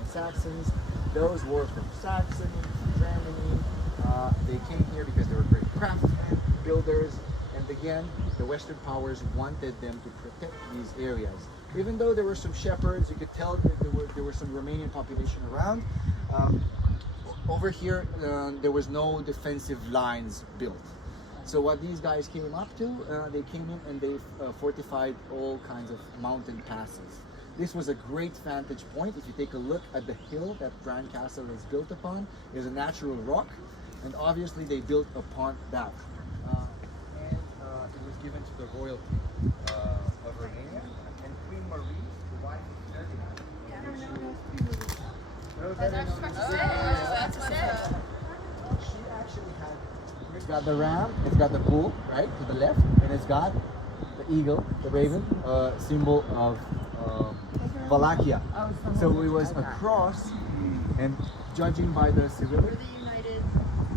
Romanian Saxons. Those were from Saxony, Germany. They came here because they were great craftsmen, builders, and again, the Western powers wanted them to protect these areas. Even though there were some shepherds, you could tell that there were some Romanian population around. Over here, there was no defensive lines built. So what these guys came up to, they came in and they fortified all kinds of mountain passes. This was a great vantage point. If you take a look at the hill that Bran Castle is built upon, there's a natural rock, and obviously they built upon that. And it was given to the royalty of Romania, and Queen Marie, the wife of Ferdinand. That's what She actually had. It's got the ram, it's got the bull, right, to the left, and it's got the eagle, the raven, symbol of Wallachia. So it was a cross, and judging by the civility,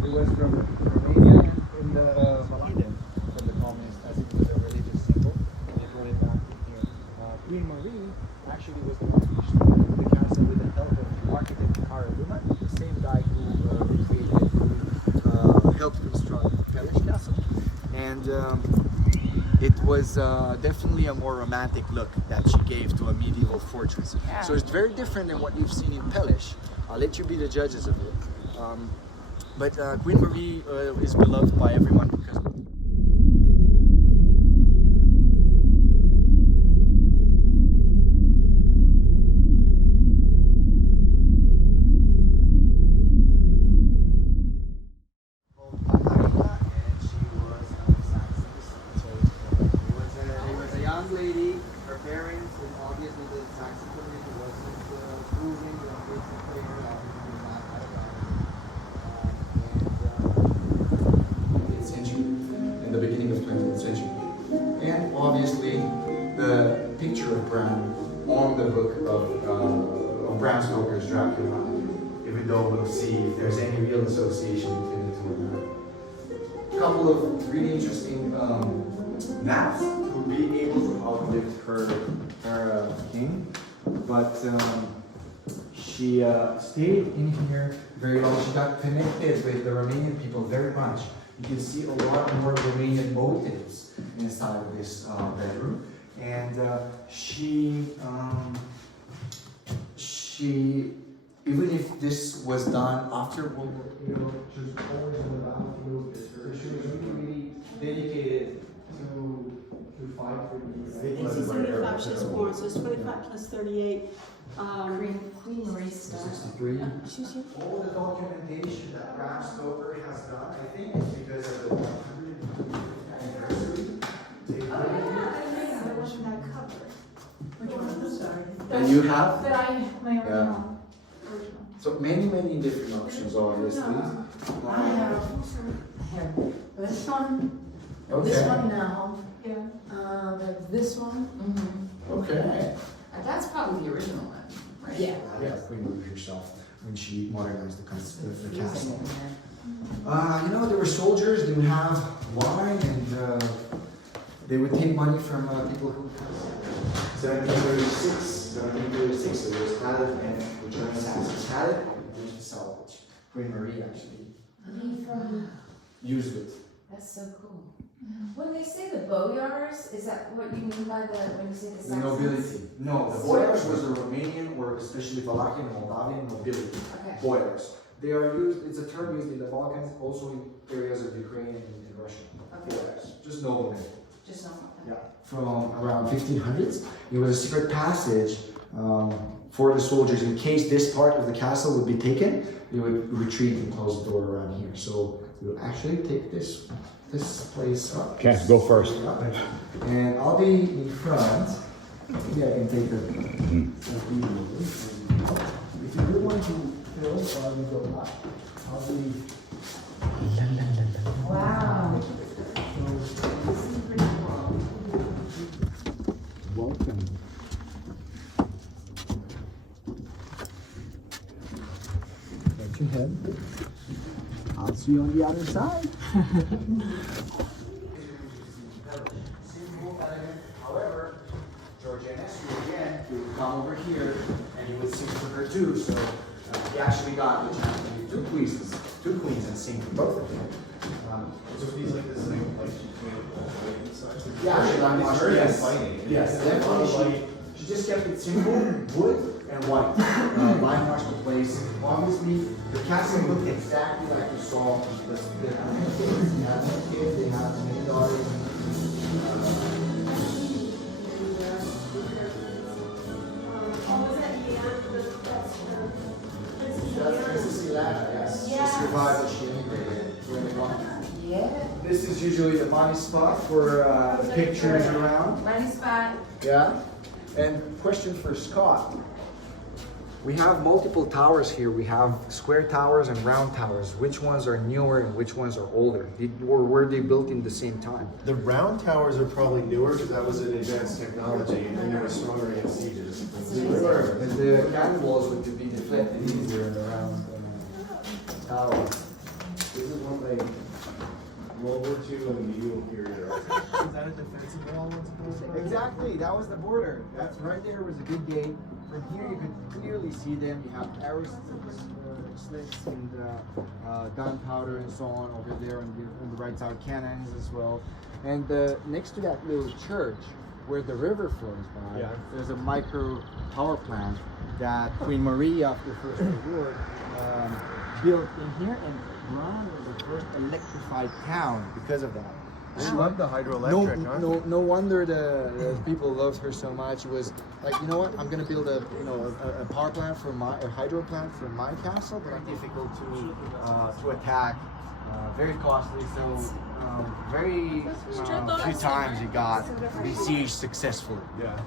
it was from Romania and the Wallachia, from the communists, as it was a religious symbol. They brought it back here. Queen Marie actually was the one who constructed the castle with the help of the architect Karaluma, the same guy who helped construct Bran Castle. And it was definitely a more romantic look that she gave to a medieval fortress. Yeah. So it's very different than what you've seen in Pelish. I'll let you be the judges of it. But Queen Marie is beloved by everyone because of Dracula, even though we'll see if there's any real association between the two or not. A couple of really interesting maps would be able to outlive her king, but she stayed in here very long. She got connected with the Romanian people very much. You can see a lot more Romanian motives inside of this bedroom, and she, even if this was done after World War II, she was always on the battlefield. She was really dedicated to fight for these. This is 75 she was born, so it's 25 plus 38. Queen Marie star. 63. All the documentation that Bram Stoker has done, I think, is because of the 100th anniversary. There wasn't that cover. Which one? I'm sorry. And you have? That I my original. So many different options, obviously. I have this one. Okay. This one now. Yeah. This one. Okay. That's probably the original one, right? Yeah, Queen Marie herself when she modernized the castle. You know, there were soldiers. They would have wine, and they would take money from people who. 1736, so there was Khaled and the German Saxons had it, and used to salvage. Queen Marie actually used it. That's so cool. When they say the boyars, is that what you mean by when you say the Saxons? The nobility. No, the boyars was the Romanian or especially Wallachian and Moldavian nobility. Okay. Boyars. They are used, it's a term used in the Balkans, also in areas of Ukraine and Russia. Okay. Boyars. Just noblemen. Just noblemen. Yeah. From around 1500s. It was a secret passage for the soldiers. In case this part of the castle would be taken, they would retreat and close the door around here. So we will actually take this place up. Okay, go first. And I'll be in front. Maybe I can take the if you really want to film, we go back. I'll be. Wow. Welcome. Let your head. I'll see you on the other side. However, Georgiana again would come over here and he would sing for her too. So he actually got the chance to be two queens and sing for both of them. So these like this thing, like Yeah, she got more yes. fighting. Yes, definitely. She just kept it simple, wood and white. Line marched the place. Obviously, the castle looked exactly like you saw. They have kids, they have many daughters. That's Princess Ilana, yes. She survived, but she immigrated. Yeah. This is usually the money spot for pictures around. Money spot. Yeah. And question for Scott. We have multiple towers here. We have square towers and round towers. Which ones are newer and which ones are older? Or were they built in the same time? the round towers are probably newer because that was an advanced technology and they were stronger against sieges. But the cannon walls would be deflected easier in the round tower. This is one like World War II and the medieval period. Is that a defensive wall? Exactly, that was the border. That's right there was a good gate. From here you could clearly see them. You have arrow slits and gunpowder and so on over there on the right side, cannons as well. And next to that little church where the river flows by, there's a micro power plant that Queen Maria after the First World War built in here, and Bran was the first electrified town because of that. She loved the hydroelectric, No wonder the people loved her so much. It was like, you know what? I'm gonna build a power plant for a hydro plant for my castle, but I'm difficult to attack. Very costly. So very few times it got besieged successfully. Yeah.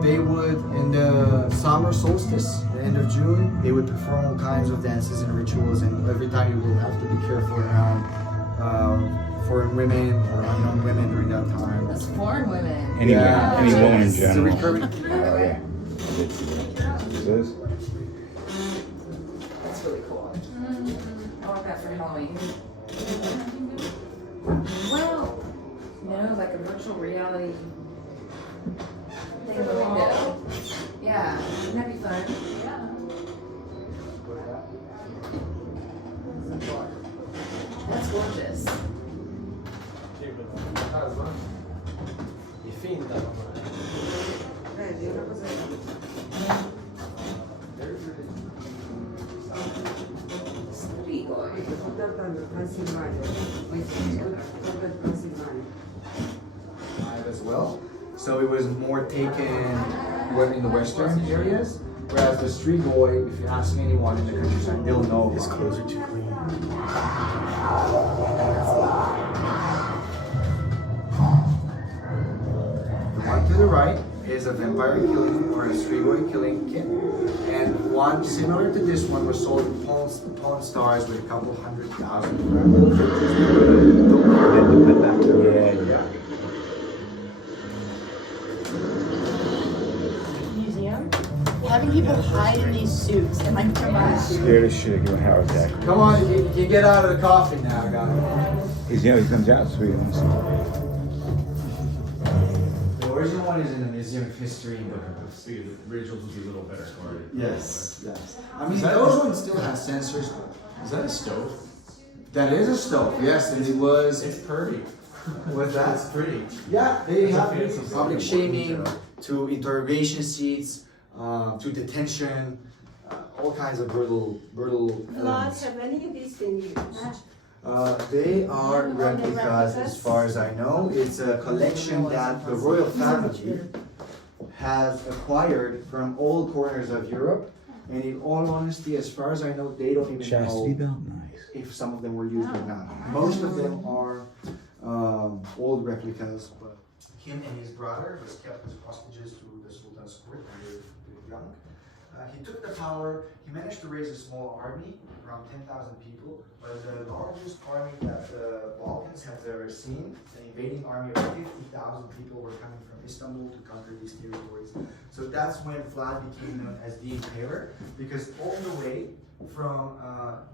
They would, in the summer solstice, the end of June, they would perform all kinds of dances and rituals, and every time you will have to be careful around foreign women or unknown women during that time. That's foreign women. Any woman in It's a general. recurring. Oh, yeah. This? That's really cool. I want that for Halloween. Well, no, like a virtual reality thing in the window. Yeah, wouldn't that be fun? That's gorgeous. As well. So it was more taken in the western areas, whereas the street boy, if you ask anyone in the countryside, they'll know. His clothes are too clean. The one to the right is a vampire killing or a street boy killing kit, and one similar to this one was sold in Pawn Stars with a couple 100,000. Yeah. Museum. Having people hide in these suits and like come out. Scared as shit of giving a heart attack. Come on, you can get out of the coffin now, guys. He comes out sweet. The original one is in the Museum of History in Bucharest. The originals would be a little better quality. Yes. I mean, those ones still have sensors. Is that a stove? That is a stove, yes, and it was. It's pretty. What's that? It's pretty. Yeah, they It's a have fancy from public system. shaming to interrogation seats to detention, all kinds of brutal Vlad, elements. have any of these been used? They are replicas as far as I know. It's a collection that the royal family has acquired from all corners of Europe. And in all honesty, as far as I know, they don't even Chastity know belt, nice. if some of them were used or not. Most of them are old replicas. But him and his brother was kept as hostages to the Sultan's court when they were young. He took the power. He managed to raise a small army, around 10,000 people, but the largest army that the Balkans has ever seen, an invading army of 50,000 people were coming from Istanbul to conquer these territories. So that's when Vlad became known as the Impaler, because all the way from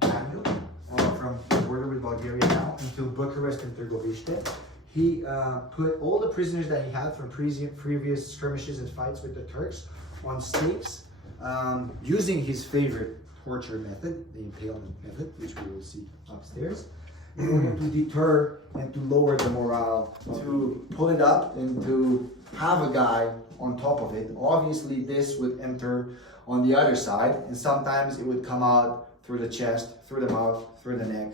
Danube, or from the border with Bulgaria now, until Bucharest and Târgoviște, he put all the prisoners that he had from previous skirmishes and fights with the Turks on stakes using his favorite torture method, the impalement method, which we will see upstairs, in order to deter and to lower the morale, to pull it up and to have a guy on top of it. Obviously, this would enter on the other side, and sometimes it would come out through the chest, through the mouth, through the neck.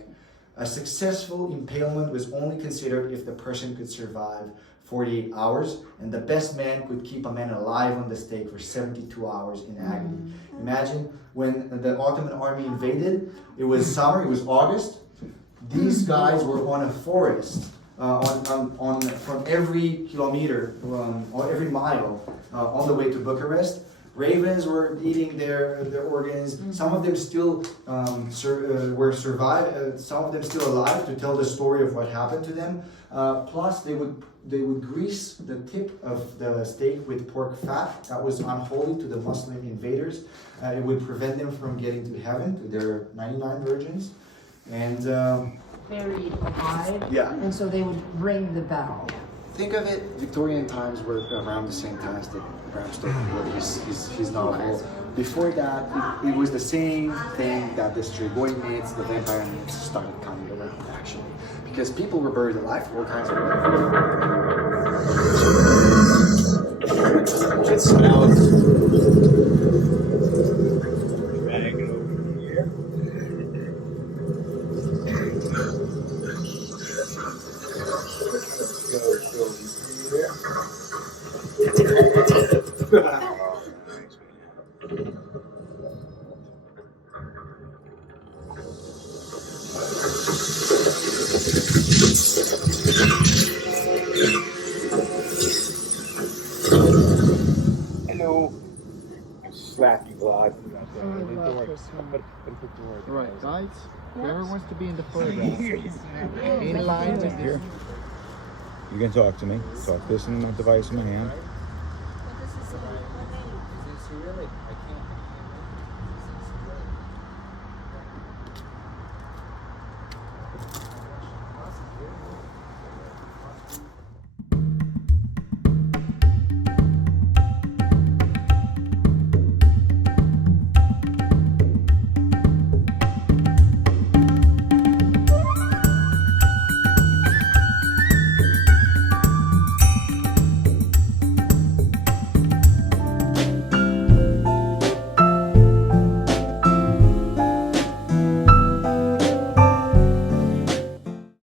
A successful impalement was only considered if the person could survive 48 hours, and the best man could keep a man alive on the stake for 72 hours in agony. Imagine when the Ottoman army invaded, it was summer, it was August. These guys were on a forest, from every kilometer, or every mile, on the way to Bucharest. Ravens were eating their organs. Some of them still were survived. Some of them still alive to tell the story of what happened to them. Plus, they would grease the tip of the stake with pork fat. That was unholy to the Muslim invaders. It would prevent them from getting to heaven, to their 99 virgins. And Buried alive. yeah. And so they would ring the bell. Think of it, Victorian times were around the same times that Bram Stoker wrote his novel. Before that, it was the same thing that the Strigoi myths, the vampire myths started coming around, actually. Because people were buried alive for all kinds of reasons. It's out. Hello. Slap you, Vlad. Right, guys. Whoever wants to be in the photograph, in line with Here. You can talk to me. Talk this in my device in my hand.